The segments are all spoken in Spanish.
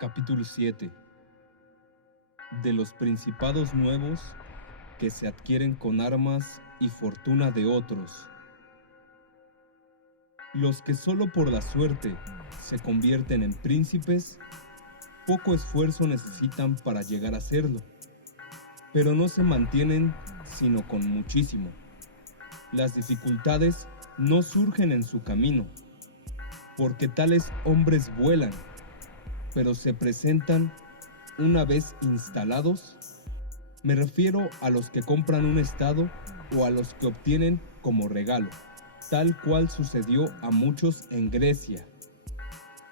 Capítulo 7. De los principados nuevos que se adquieren con armas y fortuna de otros. Los que solo por la suerte se convierten en príncipes, poco esfuerzo necesitan para llegar a serlo, pero no se mantienen sino con muchísimo. Las dificultades no surgen en su camino, porque tales hombres vuelan, pero se presentan una vez instalados. Me refiero a los que compran un estado o a los que obtienen como regalo, tal cual sucedió a muchos en Grecia,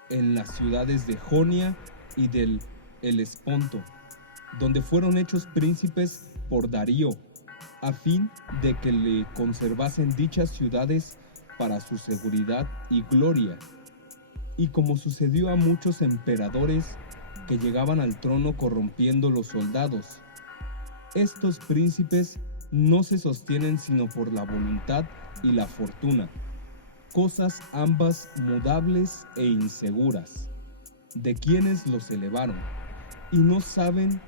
en las ciudades de Jonia y del Helesponto, donde fueron hechos príncipes por Darío, a fin de que le conservasen dichas ciudades para su seguridad y gloria. Y como sucedió a muchos emperadores que llegaban al trono corrompiendo los soldados, estos príncipes no se sostienen sino por la voluntad y la fortuna, cosas ambas mudables e inseguras, de quienes los elevaron, y no saben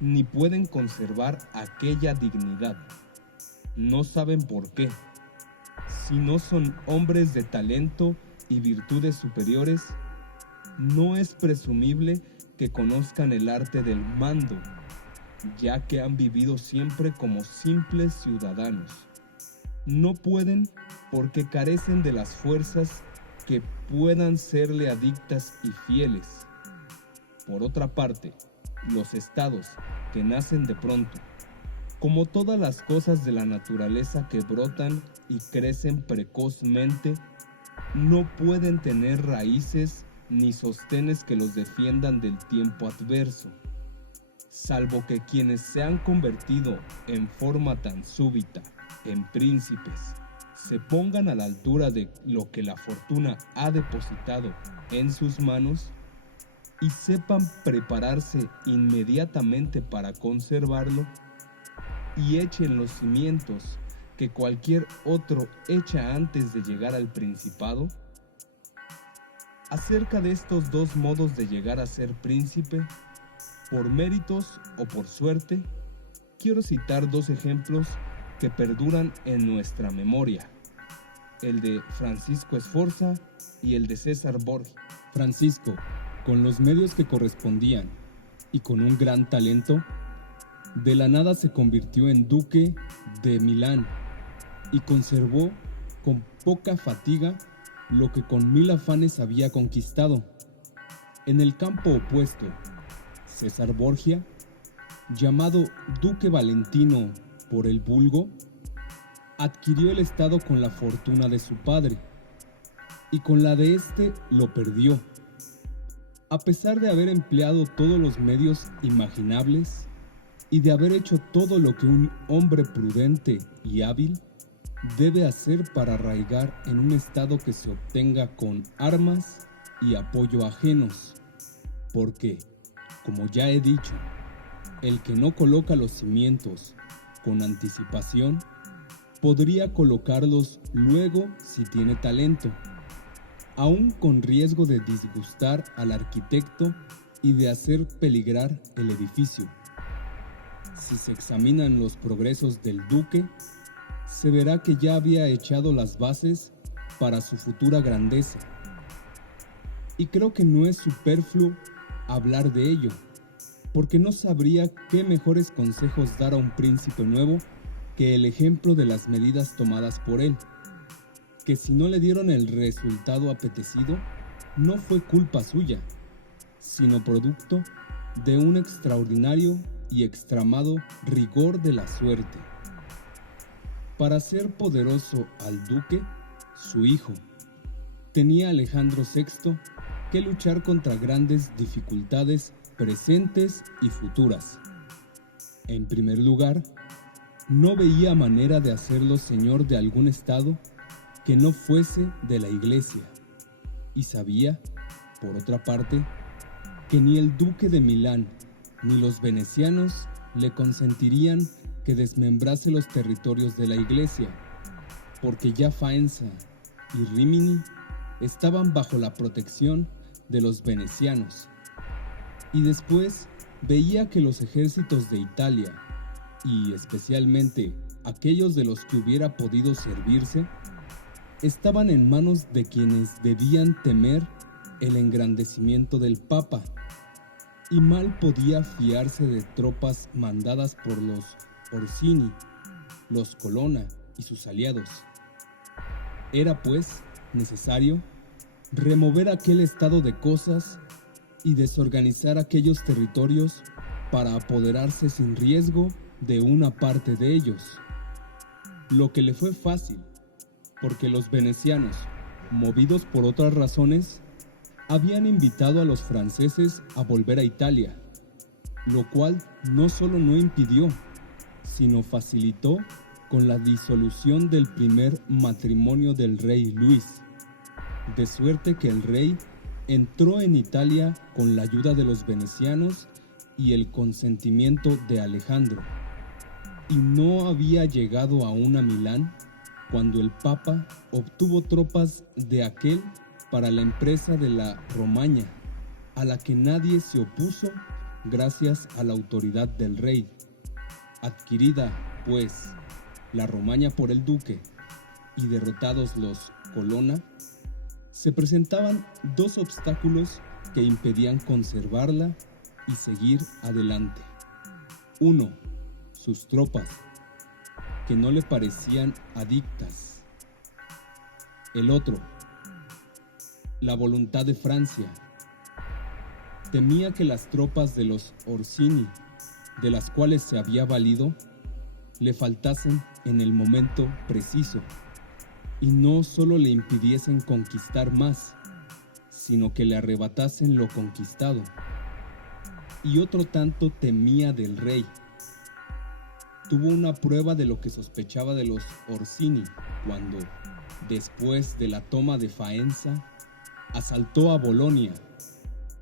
ni pueden conservar aquella dignidad. No saben por qué, si no son hombres de talento y virtudes superiores. No es presumible que conozcan el arte del mando, ya que han vivido siempre como simples ciudadanos. No pueden porque carecen de las fuerzas que puedan serle adictas y fieles. Por otra parte, los estados que nacen de pronto, como todas las cosas de la naturaleza que brotan y crecen precozmente, no pueden tener raíces ni sostenes que los defiendan del tiempo adverso, salvo que quienes se han convertido en forma tan súbita en príncipes se pongan a la altura de lo que la fortuna ha depositado en sus manos y sepan prepararse inmediatamente para conservarlo, y echen los cimientos que cualquier otro echa antes de llegar al principado. Acerca de estos dos modos de llegar a ser príncipe, por méritos o por suerte, quiero citar dos ejemplos que perduran en nuestra memoria: el de Francisco Esforza y el de César Borgia. Francisco, con los medios que correspondían y con un gran talento, de la nada se convirtió en duque de Milán y conservó con poca fatiga lo que con 1000 afanes había conquistado. En el campo opuesto, César Borgia, llamado Duque Valentino por el vulgo, adquirió el estado con la fortuna de su padre, y con la de éste lo perdió. A pesar de haber empleado todos los medios imaginables y de haber hecho todo lo que un hombre prudente y hábil debe hacer para arraigar en un estado que se obtenga con armas y apoyo ajenos, porque, como ya he dicho, el que no coloca los cimientos con anticipación podría colocarlos luego si tiene talento, aun con riesgo de disgustar al arquitecto y de hacer peligrar el edificio. Si se examinan los progresos del duque, se verá que ya había echado las bases para su futura grandeza. Y creo que no es superfluo hablar de ello, porque no sabría qué mejores consejos dar a un príncipe nuevo que el ejemplo de las medidas tomadas por él, que si no le dieron el resultado apetecido, no fue culpa suya, sino producto de un extraordinario y extremado rigor de la suerte. Para hacer poderoso al duque, su hijo, tenía Alejandro VI que luchar contra grandes dificultades presentes y futuras. En primer lugar, no veía manera de hacerlo señor de algún estado que no fuese de la Iglesia, y sabía, por otra parte, que ni el duque de Milán ni los venecianos le consentirían que desmembrase los territorios de la Iglesia, porque ya Faenza y Rímini estaban bajo la protección de los venecianos, y después veía que los ejércitos de Italia, y especialmente aquellos de los que hubiera podido servirse, estaban en manos de quienes debían temer el engrandecimiento del Papa, y mal podía fiarse de tropas mandadas por los Orsini, los Colonna y sus aliados. Era, pues, necesario remover aquel estado de cosas y desorganizar aquellos territorios para apoderarse sin riesgo de una parte de ellos, lo que le fue fácil, porque los venecianos, movidos por otras razones, habían invitado a los franceses a volver a Italia, lo cual no solo no impidió, sino facilitó con la disolución del primer matrimonio del rey Luis, de suerte que el rey entró en Italia con la ayuda de los venecianos y el consentimiento de Alejandro, y no había llegado aún a Milán cuando el Papa obtuvo tropas de aquel para la empresa de la Romaña, a la que nadie se opuso gracias a la autoridad del rey. Adquirida, pues, la Romaña por el duque y derrotados los Colonna, se presentaban dos obstáculos que impedían conservarla y seguir adelante. Uno, sus tropas, que no le parecían adictas. El otro, la voluntad de Francia. Temía que las tropas de los Orsini, de las cuales se había valido, le faltasen en el momento preciso, y no solo le impidiesen conquistar más, sino que le arrebatasen lo conquistado. Y otro tanto temía del rey. Tuvo una prueba de lo que sospechaba de los Orsini cuando, después de la toma de Faenza, asaltó a Bolonia,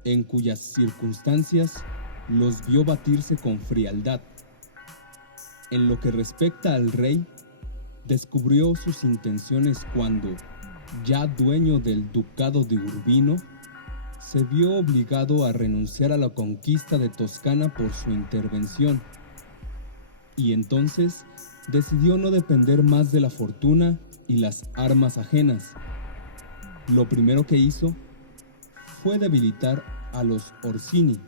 en cuyas circunstancias los vio batirse con frialdad. En lo que respecta al rey, descubrió sus intenciones cuando, ya dueño del ducado de Urbino, se vio obligado a renunciar a la conquista de Toscana por su intervención, y entonces decidió no depender más de la fortuna y las armas ajenas. Lo primero que hizo fue debilitar a los Orsini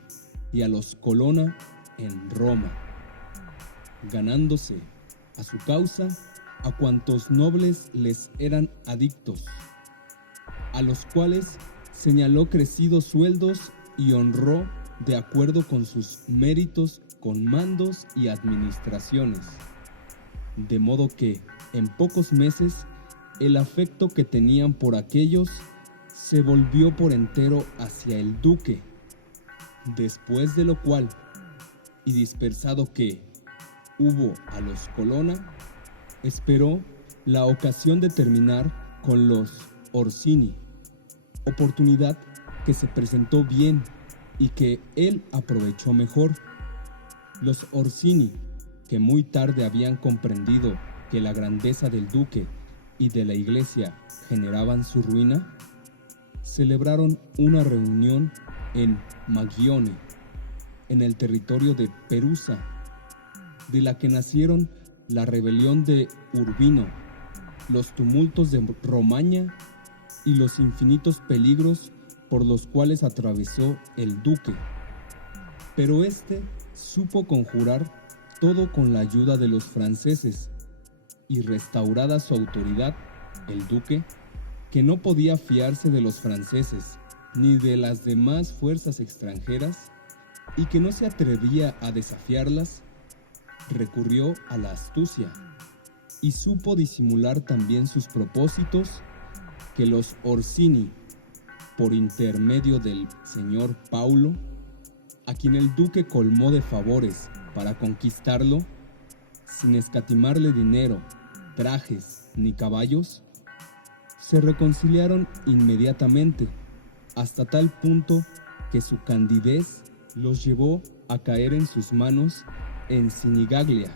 y a los Colonna en Roma, ganándose a su causa a cuantos nobles les eran adictos, a los cuales señaló crecidos sueldos y honró de acuerdo con sus méritos con mandos y administraciones, de modo que en pocos meses el afecto que tenían por aquellos se volvió por entero hacia el duque, después de lo cual, y dispersado que hubo a los Colonna, esperó la ocasión de terminar con los Orsini, oportunidad que se presentó bien y que él aprovechó mejor. Los Orsini, que muy tarde habían comprendido que la grandeza del duque y de la iglesia generaban su ruina, celebraron una reunión en Magione, en el territorio de Perusa, de la que nacieron la rebelión de Urbino, los tumultos de Romaña y los infinitos peligros por los cuales atravesó el duque. Pero éste supo conjurar todo con la ayuda de los franceses, y restaurada su autoridad, el duque, que no podía fiarse de los franceses ni de las demás fuerzas extranjeras y que no se atrevía a desafiarlas, recurrió a la astucia y supo disimular también sus propósitos, que los Orsini, por intermedio del señor Paulo, a quien el duque colmó de favores para conquistarlo, sin escatimarle dinero, trajes ni caballos, se reconciliaron inmediatamente, hasta tal punto que su candidez los llevó a caer en sus manos en Sinigaglia.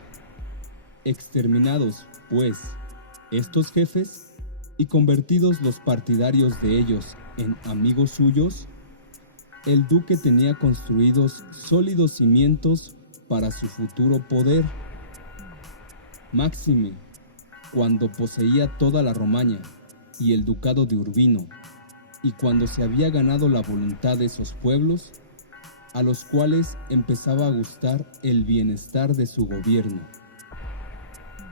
Exterminados, pues, estos jefes y convertidos los partidarios de ellos en amigos suyos, el duque tenía construidos sólidos cimientos para su futuro poder. Máxime, cuando poseía toda la Romaña y el ducado de Urbino, y cuando se había ganado la voluntad de esos pueblos, a los cuales empezaba a gustar el bienestar de su gobierno.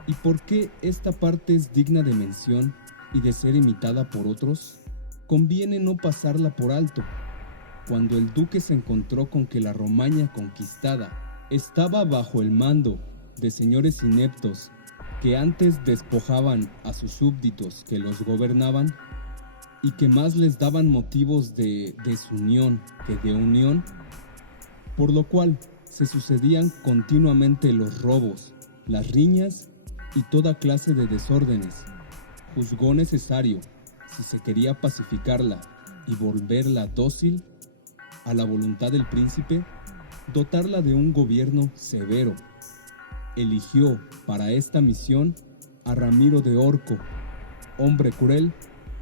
¿Y por qué esta parte es digna de mención y de ser imitada por otros? Conviene no pasarla por alto. Cuando el duque se encontró con que la Romaña conquistada estaba bajo el mando de señores ineptos que antes despojaban a sus súbditos que los gobernaban y que más les daban motivos de desunión que de unión, por lo cual se sucedían continuamente los robos, las riñas y toda clase de desórdenes, juzgó necesario, si se quería pacificarla y volverla dócil a la voluntad del príncipe, dotarla de un gobierno severo. Eligió para esta misión a Ramiro de Orco, hombre cruel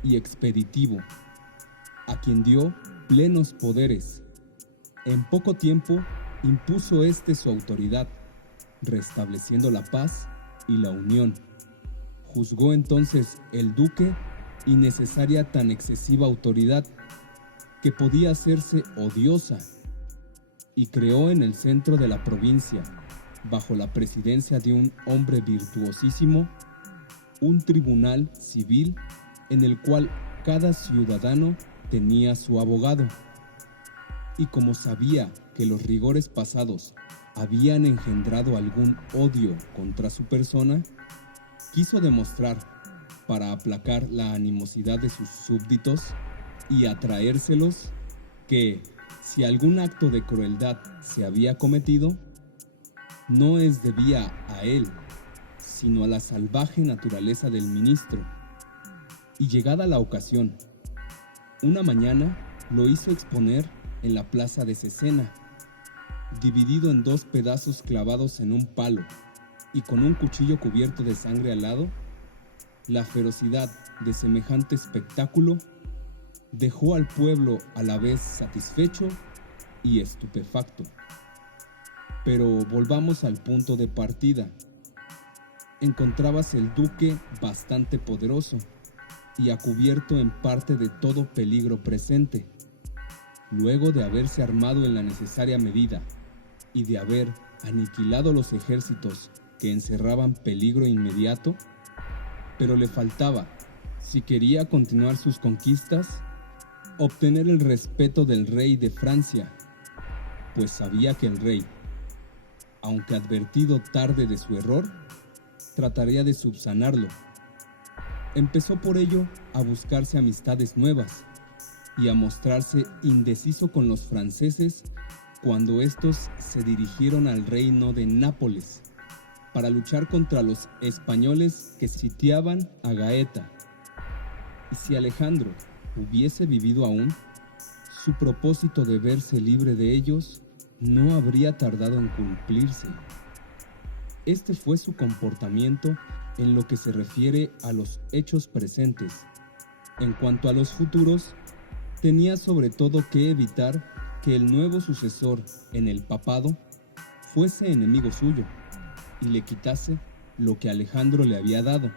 y expeditivo, a quien dio plenos poderes. En poco tiempo impuso su autoridad, restableciendo la paz y la unión. Juzgó entonces el duque innecesaria tan excesiva autoridad que podía hacerse odiosa, y creó en el centro de la provincia, bajo la presidencia de un hombre virtuosísimo, un tribunal civil en el cual cada ciudadano tenía su abogado. Y como sabía que los rigores pasados habían engendrado algún odio contra su persona, quiso demostrar, para aplacar la animosidad de sus súbditos y atraérselos, que, si algún acto de crueldad se había cometido, no debía a él, sino a la salvaje naturaleza del ministro. Y llegada la ocasión, una mañana lo hizo exponer en la plaza de Cesena, dividido en 2 pedazos clavados en un palo y con un cuchillo cubierto de sangre al lado. La ferocidad de semejante espectáculo dejó al pueblo a la vez satisfecho y estupefacto. Pero volvamos al punto de partida. Encontrábase el duque bastante poderoso y a cubierto en parte de todo peligro presente. Luego de haberse armado en la necesaria medida y de haber aniquilado los ejércitos que encerraban peligro inmediato, pero le faltaba, si quería continuar sus conquistas, obtener el respeto del rey de Francia, pues sabía que el rey, aunque advertido tarde de su error, trataría de subsanarlo. Empezó por ello a buscarse amistades nuevas y a mostrarse indeciso con los franceses cuando estos se dirigieron al reino de Nápoles para luchar contra los españoles que sitiaban a Gaeta. Y si Alejandro hubiese vivido aún, su propósito de verse libre de ellos no habría tardado en cumplirse. Este fue su comportamiento en lo que se refiere a los hechos presentes. En cuanto a los futuros, tenía sobre todo que evitar que el nuevo sucesor en el papado fuese enemigo suyo y le quitase lo que Alejandro le había dado,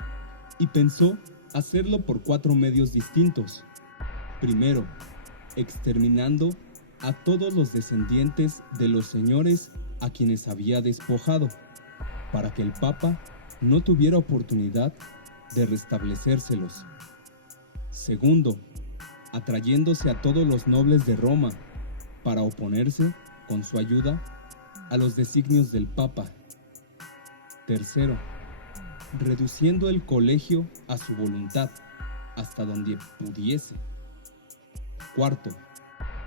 y pensó hacerlo por 4 medios distintos. Primero, exterminando a todos los descendientes de los señores a quienes había despojado, para que el Papa no tuviera oportunidad de restablecérselos. Segundo, atrayéndose a todos los nobles de Roma para oponerse, con su ayuda, a los designios del Papa. Tercero, reduciendo el colegio a su voluntad, hasta donde pudiese. Cuarto,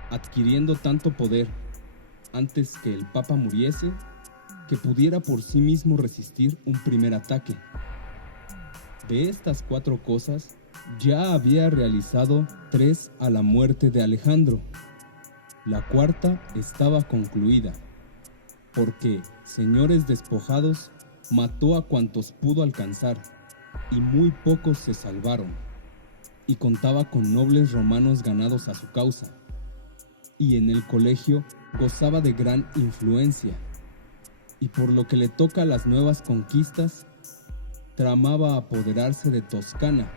adquiriendo tanto poder antes que el Papa muriese, que pudiera por sí mismo resistir un primer ataque. De estas 4 cosas, ya había realizado 3 a la muerte de Alejandro. La cuarta estaba concluida, porque, señores despojados, mató a cuantos pudo alcanzar, y muy pocos se salvaron, y contaba con nobles romanos ganados a su causa. y en el colegio gozaba de gran influencia, y por lo que le toca a las nuevas conquistas, tramaba apoderarse de Toscana,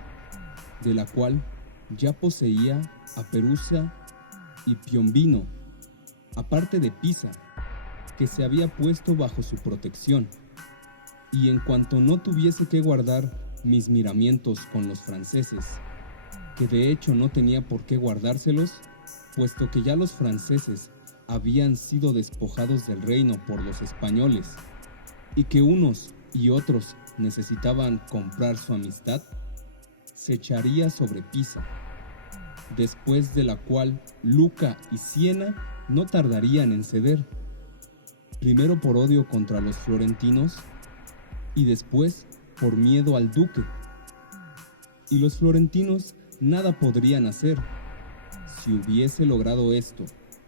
de la cual ya poseía a Perusia y Piombino, aparte de Pisa, que se había puesto bajo su protección, y en cuanto no tuviese que guardar mis miramientos con los franceses, que de hecho no tenía por qué guardárselos, puesto que ya los franceses habían sido despojados del reino por los españoles, y que unos y otros necesitaban comprar su amistad, se echaría sobre Pisa, después de la cual Lucca y Siena no tardarían en ceder, primero por odio contra los florentinos y después por miedo al duque. Y los florentinos nada podrían hacer. Si hubiese logrado esto,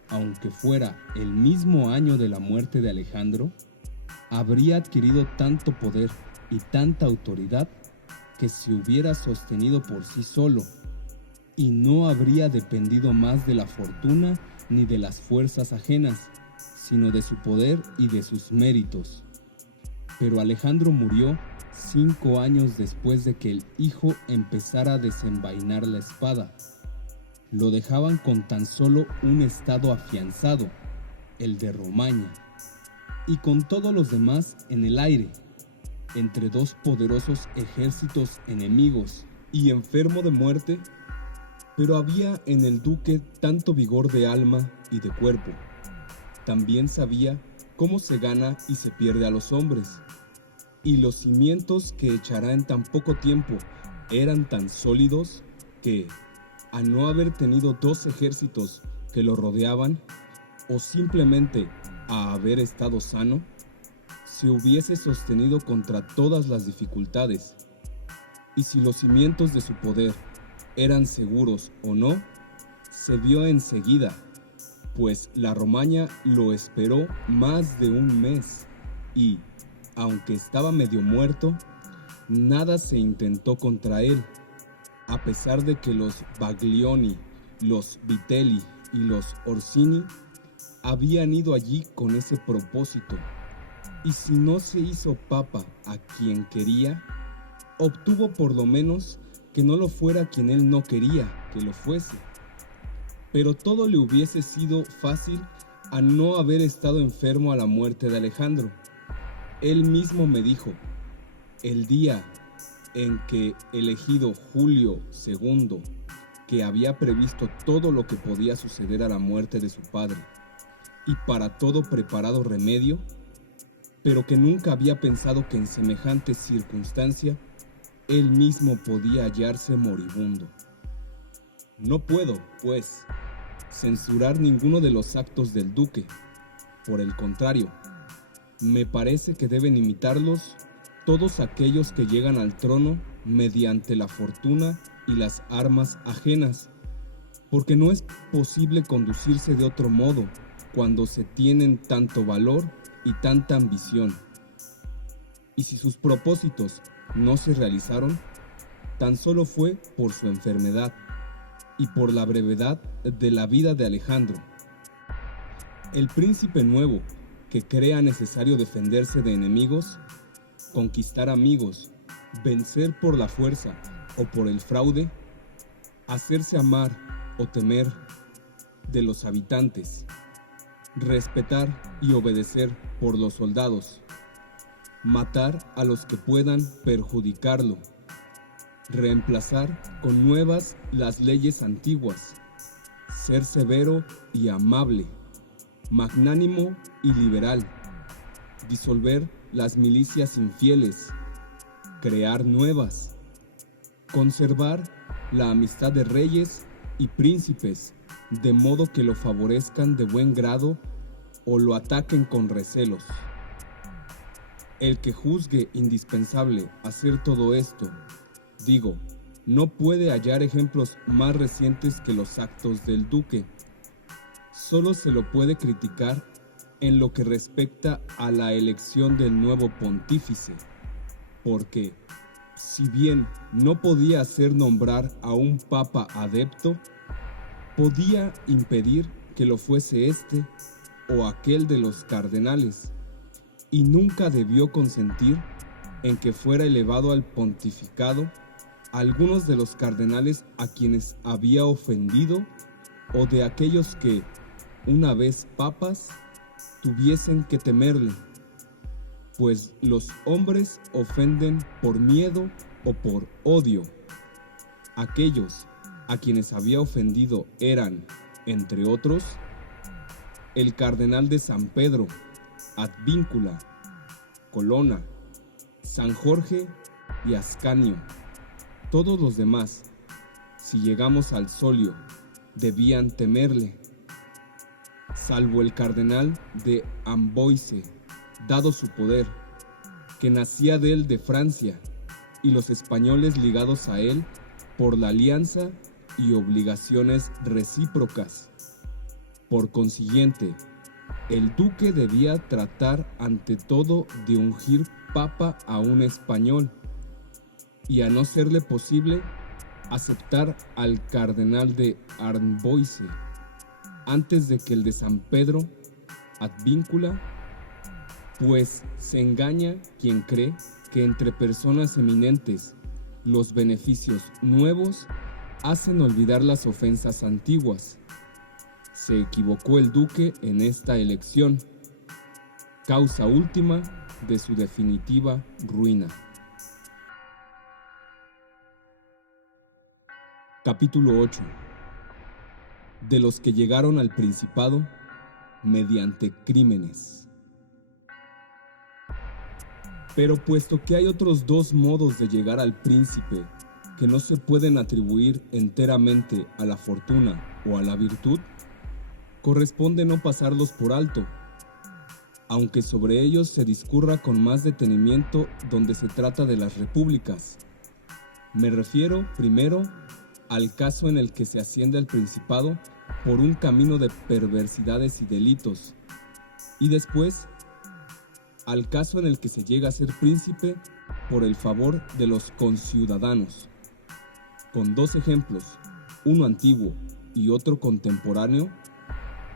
aunque fuera el mismo año de la muerte de Alejandro, habría adquirido tanto poder y tanta autoridad que se hubiera sostenido por sí solo y no habría dependido más de la fortuna ni de las fuerzas ajenas, sino de su poder y de sus méritos. Pero Alejandro murió 5 años después de que el hijo empezara a desenvainar la espada. Lo dejaban con tan solo un estado afianzado, el de Romaña, y con todos los demás en el aire, entre dos poderosos ejércitos enemigos, y enfermo de muerte. Pero había en el duque tanto vigor de alma y de cuerpo. También sabía cómo se gana y se pierde a los hombres, y los cimientos que echará en tan poco tiempo eran tan sólidos que, a no haber tenido 2 ejércitos que lo rodeaban, o simplemente a haber estado sano, se hubiese sostenido contra todas las dificultades. Y si los cimientos de su poder eran seguros o no, se vio enseguida, pues la Romaña lo esperó más de un mes y, aunque estaba medio muerto, nada se intentó contra él, a pesar de que los Baglioni, los Vitelli y los Orsini habían ido allí con ese propósito, y si no se hizo papa a quien quería, obtuvo por lo menos que no lo fuera quien él no quería que lo fuese. Pero todo le hubiese sido fácil a no haber estado enfermo a la muerte de Alejandro. Él mismo me dijo, el día en que elegido Julio II, que había previsto todo lo que podía suceder a la muerte de su padre, y para todo preparado remedio, pero que nunca había pensado que en semejante circunstancia él mismo podía hallarse moribundo. No puedo, pues, censurar ninguno de los actos del duque. Por el contrario, me parece que deben imitarlos todos aquellos que llegan al trono mediante la fortuna y las armas ajenas, porque no es posible conducirse de otro modo cuando se tienen tanto valor y tanta ambición. Y si sus propósitos no se realizaron, tan solo fue por su enfermedad y por la brevedad de la vida de Alejandro. El príncipe nuevo, que crea necesario defenderse de enemigos, conquistar amigos, vencer por la fuerza o por el fraude, hacerse amar o temer de los habitantes, respetar y obedecer por los soldados, matar a los que puedan perjudicarlo, reemplazar con nuevas las leyes antiguas, ser severo y amable, magnánimo y liberal, disolver las milicias infieles, crear nuevas, conservar la amistad de reyes y príncipes, de modo que lo favorezcan de buen grado o lo ataquen con recelos. El que juzgue indispensable hacer todo esto, digo, no puede hallar ejemplos más recientes que los actos del duque. Solo se lo puede criticar en lo que respecta a la elección del nuevo pontífice, porque, si bien no podía hacer nombrar a un papa adepto, podía impedir que lo fuese este o aquel de los cardenales, y nunca debió consentir en que fuera elevado al pontificado algunos de los cardenales a quienes había ofendido o de aquellos que, una vez papas, tuviesen que temerle, pues los hombres ofenden por miedo o por odio. Aquellos a quienes había ofendido eran, entre otros, el cardenal de San Pedro, Advíncula, Colonna, San Jorge y Ascanio. Todos los demás, si llegamos al solio, debían temerle, salvo el cardenal de Amboise, dado su poder, que nacía de él de Francia, y los españoles ligados a él por la alianza y obligaciones recíprocas. Por consiguiente, el duque debía tratar ante todo de ungir papa a un español, y a no serle posible, aceptar al cardenal de Amboise antes de que el de San Pedro, Advíncula, pues se engaña quien cree que entre personas eminentes los beneficios nuevos hacen olvidar las ofensas antiguas. Se equivocó el duque en esta elección, causa última de su definitiva ruina. Capítulo 8. De los que llegaron al principado mediante crímenes. Pero puesto que hay otros dos modos de llegar al príncipe que no se pueden atribuir enteramente a la fortuna o a la virtud, corresponde no pasarlos por alto, aunque sobre ellos se discurra con más detenimiento donde se trata de las repúblicas. Me refiero, primero, al caso en el que se asciende al principado por un camino de perversidades y delitos, y después al caso en el que se llega a ser príncipe por el favor de los conciudadanos. Con dos ejemplos, uno antiguo y otro contemporáneo,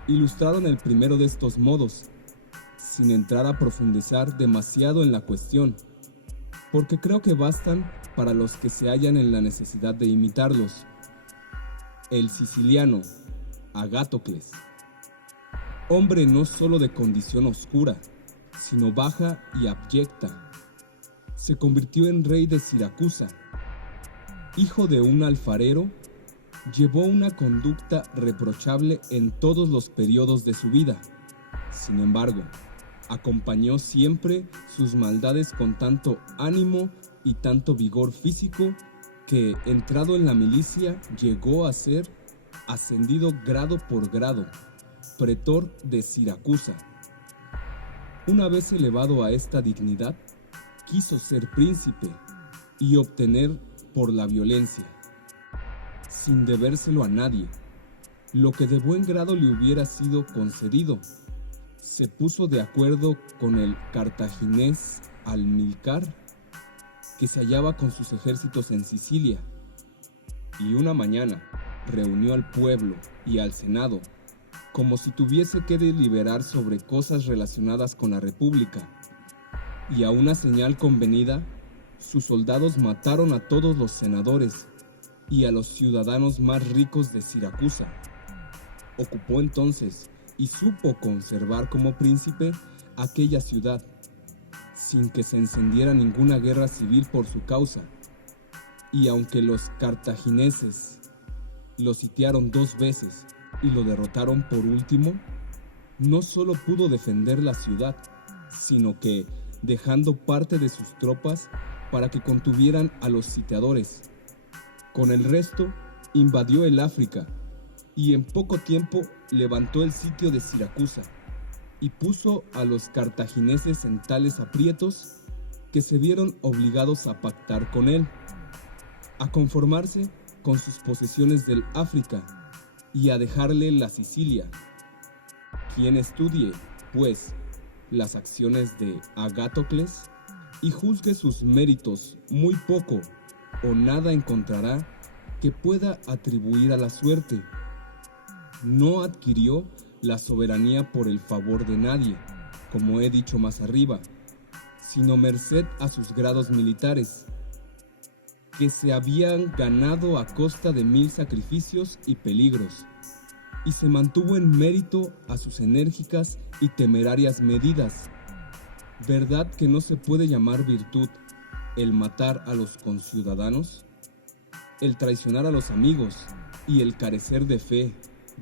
ilustraron el primero de estos modos, sin entrar a profundizar demasiado en la cuestión, porque creo que bastan para los que se hallan en la necesidad de imitarlos. El siciliano, Agatocles, hombre no solo de condición oscura, sino baja y abyecta, se convirtió en rey de Siracusa. Hijo de un alfarero, llevó una conducta reprochable en todos los periodos de su vida. Sin embargo, acompañó siempre sus maldades con tanto ánimo y tanto vigor físico que, entrado en la milicia, llegó a ser, ascendido grado por grado, pretor de Siracusa. Una vez elevado a esta dignidad, quiso ser príncipe y obtener por la violencia, sin debérselo a nadie, lo que de buen grado le hubiera sido concedido. Se puso de acuerdo con el cartaginés Amílcar, que se hallaba con sus ejércitos en Sicilia, y una mañana reunió al pueblo y al senado, como si tuviese que deliberar sobre cosas relacionadas con la república, y a una señal convenida, sus soldados mataron a todos los senadores y a los ciudadanos más ricos de Siracusa. Ocupó entonces y supo conservar como príncipe aquella ciudad, sin que se encendiera ninguna guerra civil por su causa, y aunque los cartagineses lo sitiaron 2 veces y lo derrotaron por último, no solo pudo defender la ciudad, sino que, dejando parte de sus tropas para que contuvieran a los sitiadores, con el resto invadió el África y en poco tiempo levantó el sitio de Siracusa y puso a los cartagineses en tales aprietos que se vieron obligados a pactar con él, a conformarse con sus posesiones del África y a dejarle la Sicilia. Quien estudie, pues, las acciones de Agatocles y juzgue sus méritos, muy poco o nada encontrará que pueda atribuir a la suerte. no adquirió la soberanía por el favor de nadie, como he dicho más arriba, sino merced a sus grados militares, que se habían ganado a costa de 1000 sacrificios y peligros, y se mantuvo en mérito a sus enérgicas y temerarias medidas. ¿Verdad que no se puede llamar virtud el matar a los conciudadanos, el traicionar a los amigos y el carecer de fe,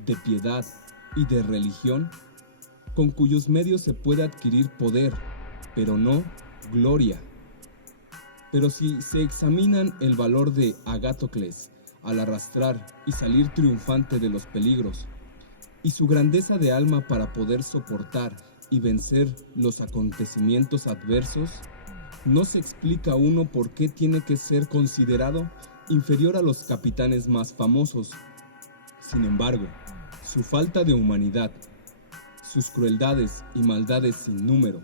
de piedad y de religión, con cuyos medios se puede adquirir poder, pero no gloria? Pero si se examinan el valor de Agatocles al arrastrar y salir triunfante de los peligros, y su grandeza de alma para poder soportar y vencer los acontecimientos adversos, no se explica uno por qué tiene que ser considerado inferior a los capitanes más famosos. Sin embargo, su falta de humanidad, sus crueldades y maldades sin número,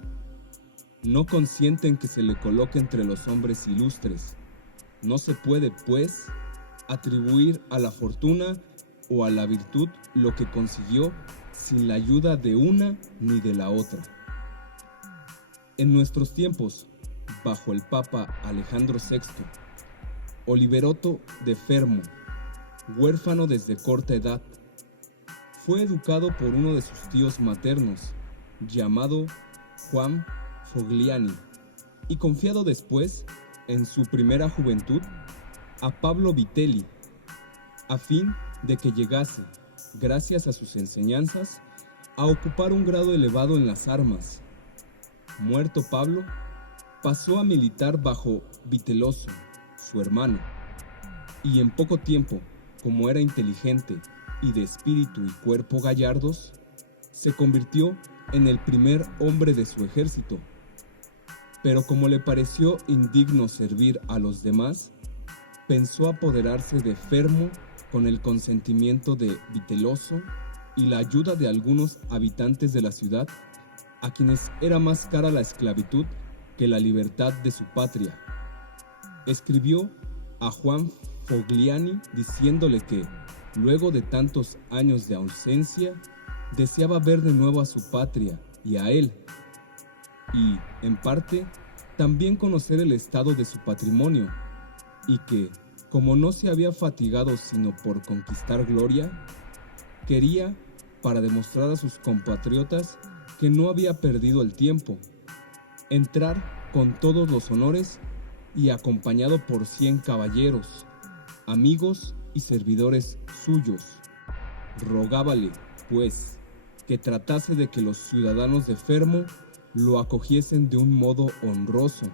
no consienten que se le coloque entre los hombres ilustres. No se puede, pues, atribuir a la fortuna o a la virtud lo que consiguió sin la ayuda de una ni de la otra. En nuestros tiempos, bajo el Papa Alejandro VI, Oliverotto de Fermo, huérfano desde corta edad, fue educado por uno de sus tíos maternos, llamado Juan Fogliani, y confiado después, en su primera juventud, a Pablo Vitelli, a fin de que llegase, gracias a sus enseñanzas, a ocupar un grado elevado en las armas. Muerto Pablo, pasó a militar bajo Vitelloso, su hermano, y en poco tiempo, como era inteligente y de espíritu y cuerpo gallardos, se convirtió en el primer hombre de su ejército. Pero como le pareció indigno servir a los demás, pensó apoderarse de Fermo con el consentimiento de Vitelloso y la ayuda de algunos habitantes de la ciudad, a quienes era más cara la esclavitud que la libertad de su patria. Escribió a Juan Fogliani diciéndole que, luego de tantos años de ausencia, deseaba ver de nuevo a su patria y a él, y, en parte, también conocer el estado de su patrimonio, y que, como no se había fatigado sino por conquistar gloria, quería, para demostrar a sus compatriotas que no había perdido el tiempo, entrar con todos los honores y acompañado por 100 caballeros, amigos y servidores suyos. Rogábale, pues, que tratase de que los ciudadanos de Fermo lo acogiesen de un modo honroso,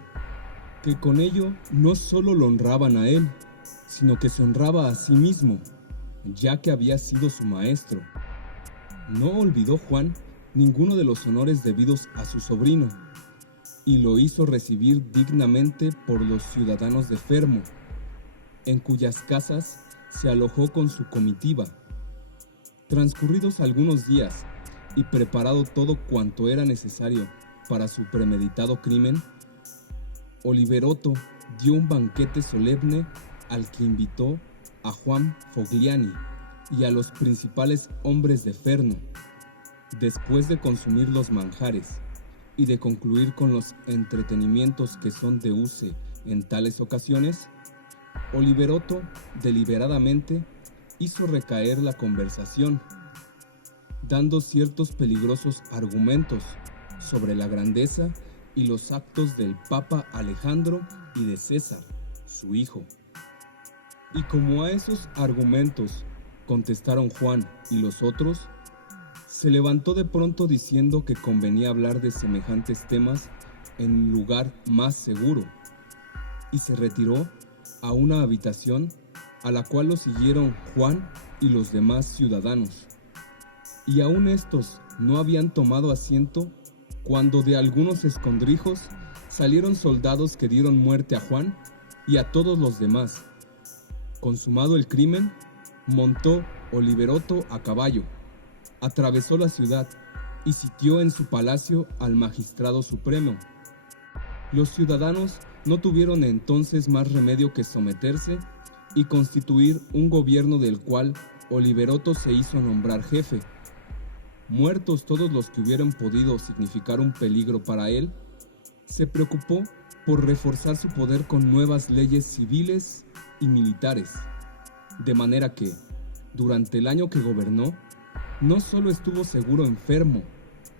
que con ello no solo lo honraban a él, sino que se honraba a sí mismo, ya que había sido su maestro. No olvidó Juan ninguno de los honores debidos a su sobrino, y lo hizo recibir dignamente por los ciudadanos de Fermo, en cuyas casas se alojó con su comitiva. Transcurridos algunos días y preparado todo cuanto era necesario para su premeditado crimen, Oliverotto dio un banquete solemne al que invitó a Juan Fogliani y a los principales hombres de Fermo. Después de consumir los manjares y de concluir con los entretenimientos que son de uso en tales ocasiones, Oliverotto deliberadamente hizo recaer la conversación, dando ciertos peligrosos argumentos sobre la grandeza y los actos del Papa Alejandro y de César, su hijo. Y como a esos argumentos contestaron Juan y los otros, se levantó de pronto diciendo que convenía hablar de semejantes temas en lugar más seguro, y se retiró a una habitación a la cual lo siguieron Juan y los demás ciudadanos. Y aún estos no habían tomado asiento cuando de algunos escondrijos salieron soldados que dieron muerte a Juan y a todos los demás. Consumado el crimen, montó Oliverotto a caballo, atravesó la ciudad y sitió en su palacio al magistrado supremo. Los ciudadanos no tuvieron entonces más remedio que someterse y constituir un gobierno del cual Oliveroto se hizo nombrar jefe. Muertos todos los que hubieran podido significar un peligro para él, se preocupó por reforzar su poder con nuevas leyes civiles y militares, de manera que, durante el año que gobernó, no solo estuvo seguro enfermo,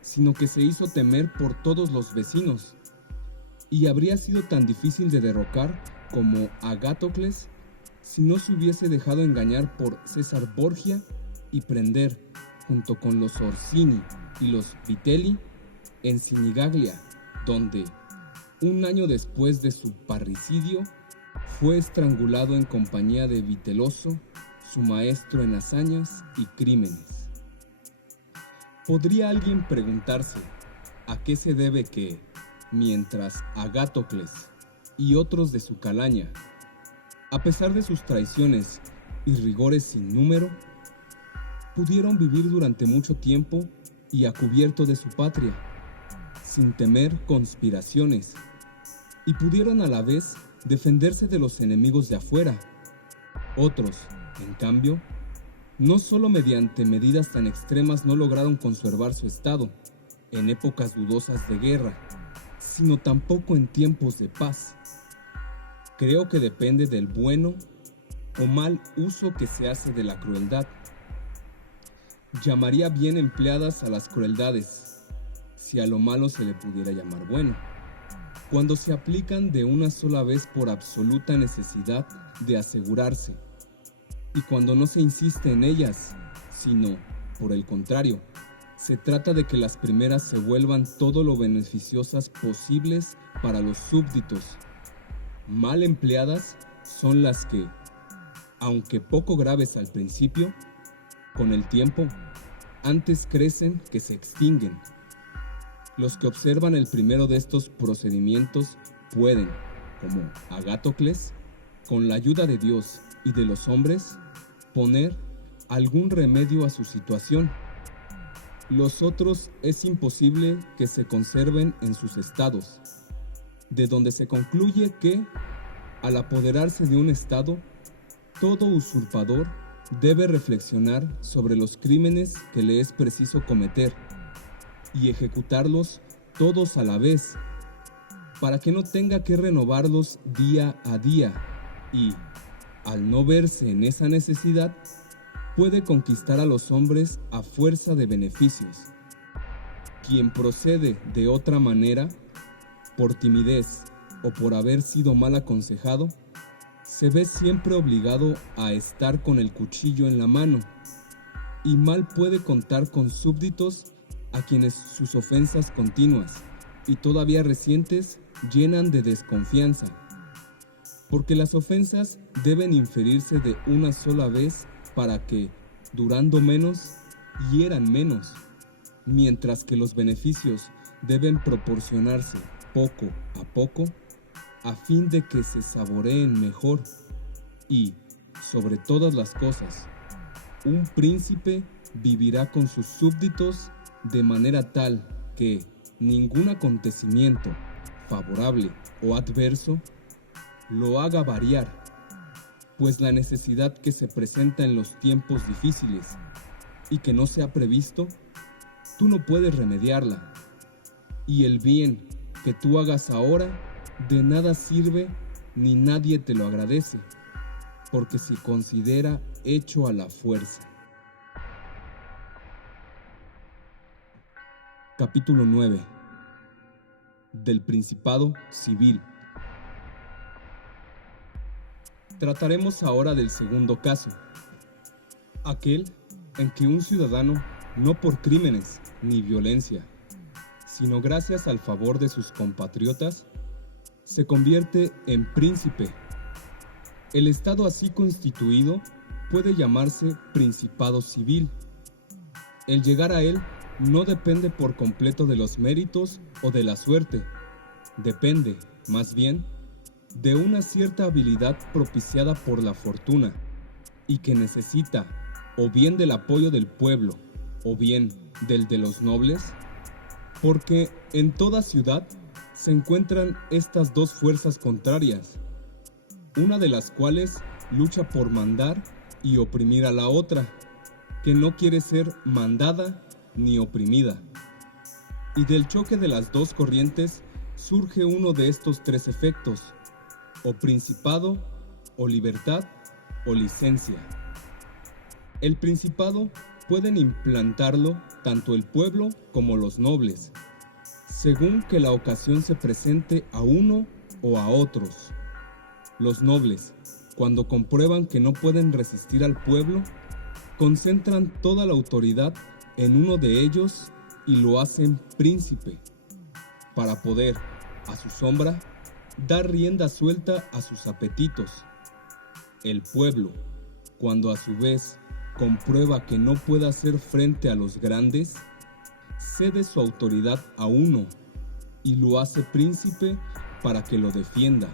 sino que se hizo temer por todos los vecinos, y habría sido tan difícil de derrocar como Agatocles si no se hubiese dejado engañar por César Borgia y prender, junto con los Orsini y los Vitelli, en Sinigaglia, donde, un año después de su parricidio, fue estrangulado en compañía de Viteloso, su maestro en hazañas y crímenes. ¿Podría alguien preguntarse a qué se debe que, mientras Agatocles y otros de su calaña, a pesar de sus traiciones y rigores sin número, pudieron vivir durante mucho tiempo y a cubierto de su patria, sin temer conspiraciones, y pudieron a la vez defenderse de los enemigos de afuera? Otros, en cambio, no solo mediante medidas tan extremas no lograron conservar su estado en épocas dudosas de guerra, sino tampoco en tiempos de paz. Creo que depende del bueno o mal uso que se hace de la crueldad. Llamaría bien empleadas a las crueldades, si a lo malo se le pudiera llamar bueno, cuando se aplican de una sola vez por absoluta necesidad de asegurarse, y cuando no se insiste en ellas, sino, por el contrario, se trata de que las primeras se vuelvan todo lo beneficiosas posibles para los súbditos. Mal empleadas son las que, aunque poco graves al principio, con el tiempo, antes crecen que se extinguen. Los que observan el primero de estos procedimientos pueden, como Agatocles, con la ayuda de Dios y de los hombres, poner algún remedio a su situación. Los otros es imposible que se conserven en sus estados, de donde se concluye que, al apoderarse de un estado, todo usurpador debe reflexionar sobre los crímenes que le es preciso cometer y ejecutarlos todos a la vez, para que no tenga que renovarlos día a día y, al no verse en esa necesidad, puede conquistar a los hombres a fuerza de beneficios. Quien procede de otra manera, por timidez o por haber sido mal aconsejado, se ve siempre obligado a estar con el cuchillo en la mano, y mal puede contar con súbditos a quienes sus ofensas continuas y todavía recientes llenan de desconfianza, porque las ofensas deben inferirse de una sola vez para que, durando menos, hieran menos, mientras que los beneficios deben proporcionarse poco a poco, a fin de que se saboreen mejor. Y, sobre todas las cosas, un príncipe vivirá con sus súbditos de manera tal que ningún acontecimiento, favorable o adverso, lo haga variar, pues la necesidad que se presenta en los tiempos difíciles y que no se ha previsto, tú no puedes remediarla, y el bien que tú hagas ahora de nada sirve ni nadie te lo agradece, porque se considera hecho a la fuerza. Capítulo 9. Del Principado Civil. Trataremos ahora del segundo caso, aquel en que un ciudadano, no por crímenes ni violencia, sino gracias al favor de sus compatriotas, se convierte en príncipe. El estado así constituido puede llamarse Principado Civil. El llegar a él no depende por completo de los méritos o de la suerte, depende, más bien, de una cierta habilidad propiciada por la fortuna y que necesita o bien del apoyo del pueblo o bien del de los nobles, porque en toda ciudad se encuentran estas dos fuerzas contrarias, una de las cuales lucha por mandar y oprimir a la otra, que no quiere ser mandada ni oprimida. Y del choque de las dos corrientes surge uno de estos tres efectos, o principado, o libertad, o licencia. El principado pueden implantarlo tanto el pueblo como los nobles, según que la ocasión se presente a uno o a otros. Los nobles, cuando comprueban que no pueden resistir al pueblo, concentran toda la autoridad en uno de ellos y lo hacen príncipe, para poder, a su sombra, dar rienda suelta a sus apetitos. El pueblo, cuando a su vez comprueba que no puede hacer frente a los grandes, cede su autoridad a uno y lo hace príncipe para que lo defienda.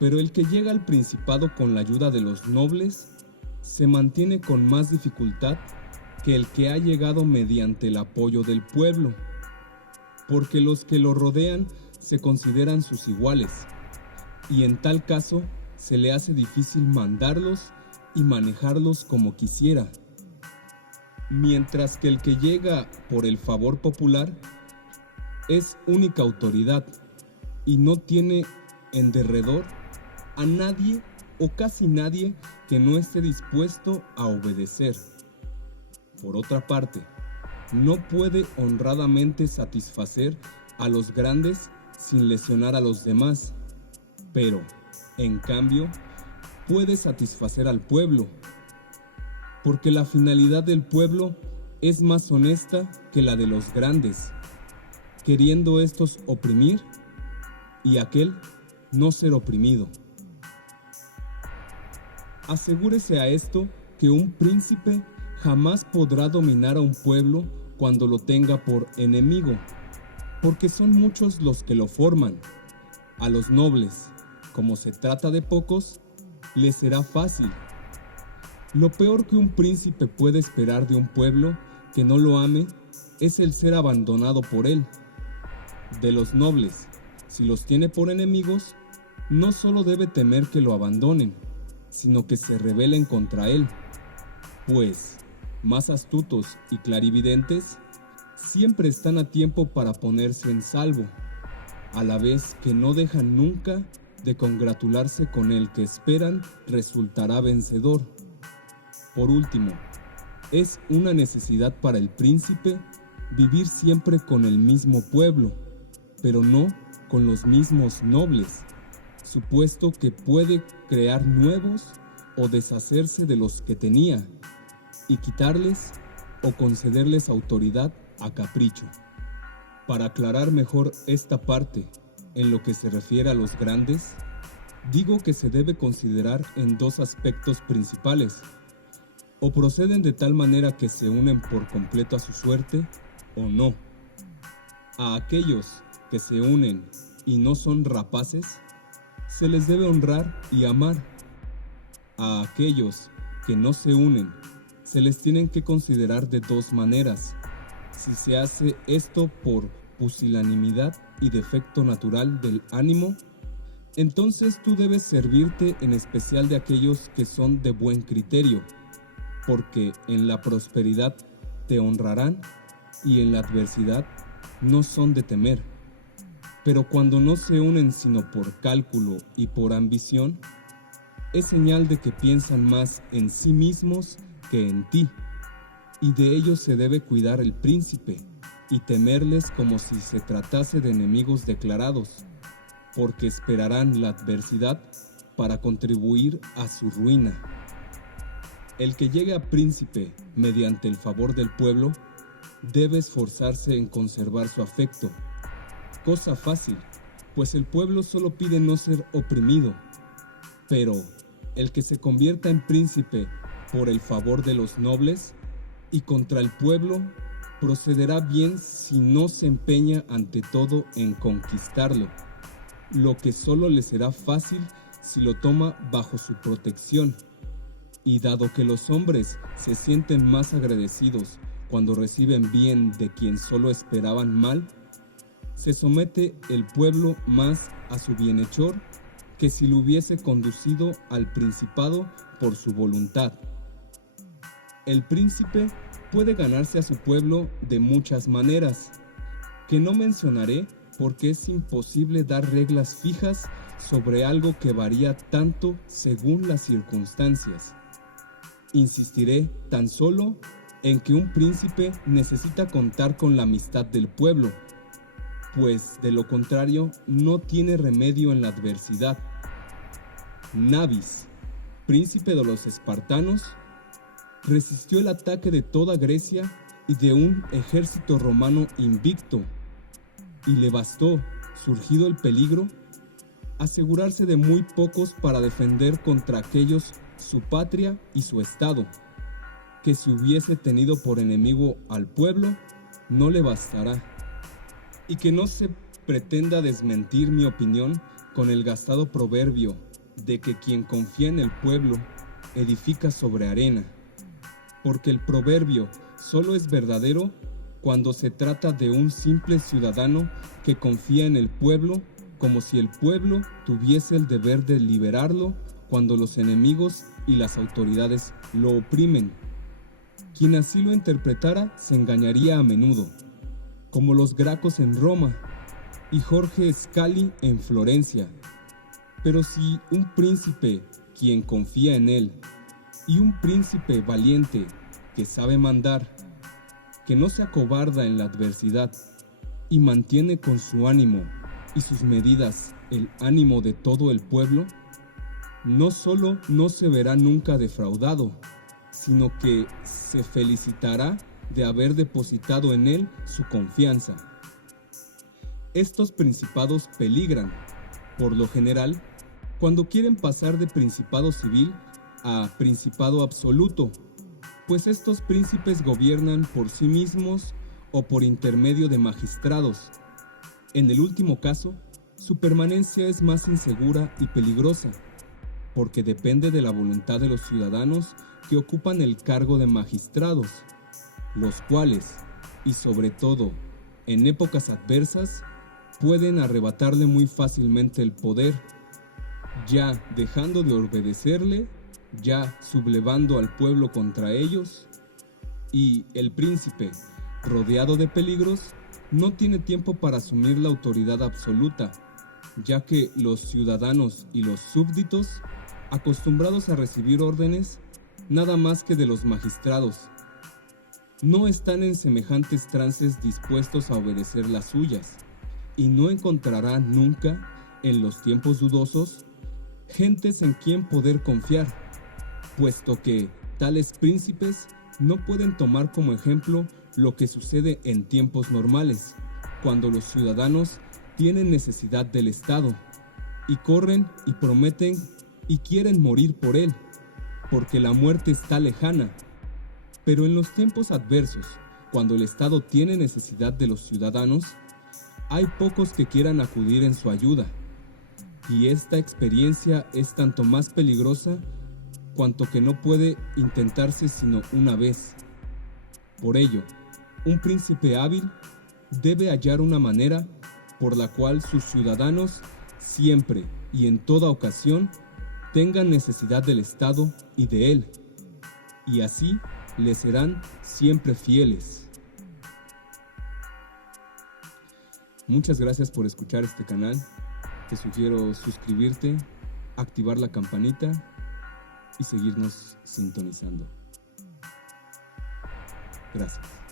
Pero el que llega al principado con la ayuda de los nobles se mantiene con más dificultad que el que ha llegado mediante el apoyo del pueblo, porque los que lo rodean se consideran sus iguales, y en tal caso se le hace difícil mandarlos y manejarlos como quisiera, mientras que el que llega por el favor popular es única autoridad y no tiene en derredor a nadie o casi nadie que no esté dispuesto a obedecer. Por otra parte, no puede honradamente satisfacer a los grandes sin lesionar a los demás, pero, en cambio, puede satisfacer al pueblo, porque la finalidad del pueblo es más honesta que la de los grandes, queriendo estos oprimir y aquel no ser oprimido. Asegúrese a esto que un príncipe jamás podrá dominar a un pueblo cuando lo tenga por enemigo, porque son muchos los que lo forman. A los nobles, como se trata de pocos, les será fácil. Lo peor que un príncipe puede esperar de un pueblo que no lo ame es el ser abandonado por él. De los nobles, si los tiene por enemigos, no solo debe temer que lo abandonen, sino que se rebelen contra él, pues, más astutos y clarividentes, siempre están a tiempo para ponerse en salvo, a la vez que no dejan nunca de congratularse con el que esperan resultará vencedor. Por último, es una necesidad para el príncipe vivir siempre con el mismo pueblo, pero no con los mismos nobles, supuesto que puede crear nuevos o deshacerse de los que tenía, y quitarles o concederles autoridad a capricho. Para aclarar mejor esta parte, en lo que se refiere a los grandes, digo que se debe considerar en dos aspectos principales: o proceden de tal manera que se unen por completo a su suerte, o no. A aquellos que se unen y no son rapaces, se les debe honrar y amar. A aquellos que no se unen, se les tienen que considerar de dos maneras. Si se hace esto por pusilanimidad y defecto natural del ánimo, entonces tú debes servirte en especial de aquellos que son de buen criterio, porque en la prosperidad te honrarán y en la adversidad no son de temer. Pero cuando no se unen sino por cálculo y por ambición, es señal de que piensan más en sí mismos que en ti, y de ellos se debe cuidar el príncipe y temerles como si se tratase de enemigos declarados, porque esperarán la adversidad para contribuir a su ruina. El que llegue a príncipe mediante el favor del pueblo debe esforzarse en conservar su afecto, cosa fácil, pues el pueblo solo pide no ser oprimido. Pero el que se convierta en príncipe por el favor de los nobles y contra el pueblo, procederá bien si no se empeña ante todo en conquistarlo, lo que solo le será fácil si lo toma bajo su protección. Y dado que los hombres se sienten más agradecidos cuando reciben bien de quien solo esperaban mal, se somete el pueblo más a su bienhechor que si lo hubiese conducido al principado por su voluntad. El príncipe puede ganarse a su pueblo de muchas maneras, que no mencionaré porque es imposible dar reglas fijas sobre algo que varía tanto según las circunstancias. Insistiré tan solo en que un príncipe necesita contar con la amistad del pueblo, pues de lo contrario no tiene remedio en la adversidad. Nabis, príncipe de los espartanos, resistió el ataque de toda Grecia y de un ejército romano invicto, y le bastó, surgido el peligro, asegurarse de muy pocos para defender contra aquellos su patria y su estado, que si hubiese tenido por enemigo al pueblo, no le bastará. Y que no se pretenda desmentir mi opinión con el gastado proverbio de que quien confía en el pueblo edifica sobre arena, porque el proverbio solo es verdadero cuando se trata de un simple ciudadano que confía en el pueblo como si el pueblo tuviese el deber de liberarlo cuando los enemigos y las autoridades lo oprimen. Quien así lo interpretara se engañaría a menudo, como los Gracos en Roma y Jorge Scali en Florencia. Pero si un príncipe quien confía en él, y un príncipe valiente que sabe mandar, que no se acobarda en la adversidad y mantiene con su ánimo y sus medidas el ánimo de todo el pueblo, no solo no se verá nunca defraudado, sino que se felicitará de haber depositado en él su confianza. Estos principados peligran, por lo general, cuando quieren pasar de principado civil a principado absoluto, pues estos príncipes gobiernan por sí mismos o por intermedio de magistrados. En el último caso, su permanencia es más insegura y peligrosa, porque depende de la voluntad de los ciudadanos que ocupan el cargo de magistrados, los cuales, y sobre todo en épocas adversas, pueden arrebatarle muy fácilmente el poder, ya dejando de obedecerle, ya sublevando al pueblo contra ellos, y el príncipe, rodeado de peligros, no tiene tiempo para asumir la autoridad absoluta, ya que los ciudadanos y los súbditos, acostumbrados a recibir órdenes nada más que de los magistrados, no están en semejantes trances dispuestos a obedecer las suyas, y no encontrará nunca, en los tiempos dudosos, gentes en quien poder confiar, puesto que tales príncipes no pueden tomar como ejemplo lo que sucede en tiempos normales, cuando los ciudadanos tienen necesidad del Estado, y corren y prometen y quieren morir por él, porque la muerte está lejana. Pero en los tiempos adversos, cuando el Estado tiene necesidad de los ciudadanos, hay pocos que quieran acudir en su ayuda, y esta experiencia es tanto más peligrosa cuanto que no puede intentarse sino una vez. Por ello, un príncipe hábil debe hallar una manera por la cual sus ciudadanos siempre y en toda ocasión tengan necesidad del Estado y de él, y así le serán siempre fieles. Muchas gracias por escuchar este canal. Te sugiero suscribirte, activar la campanita y seguirnos sintonizando. Gracias.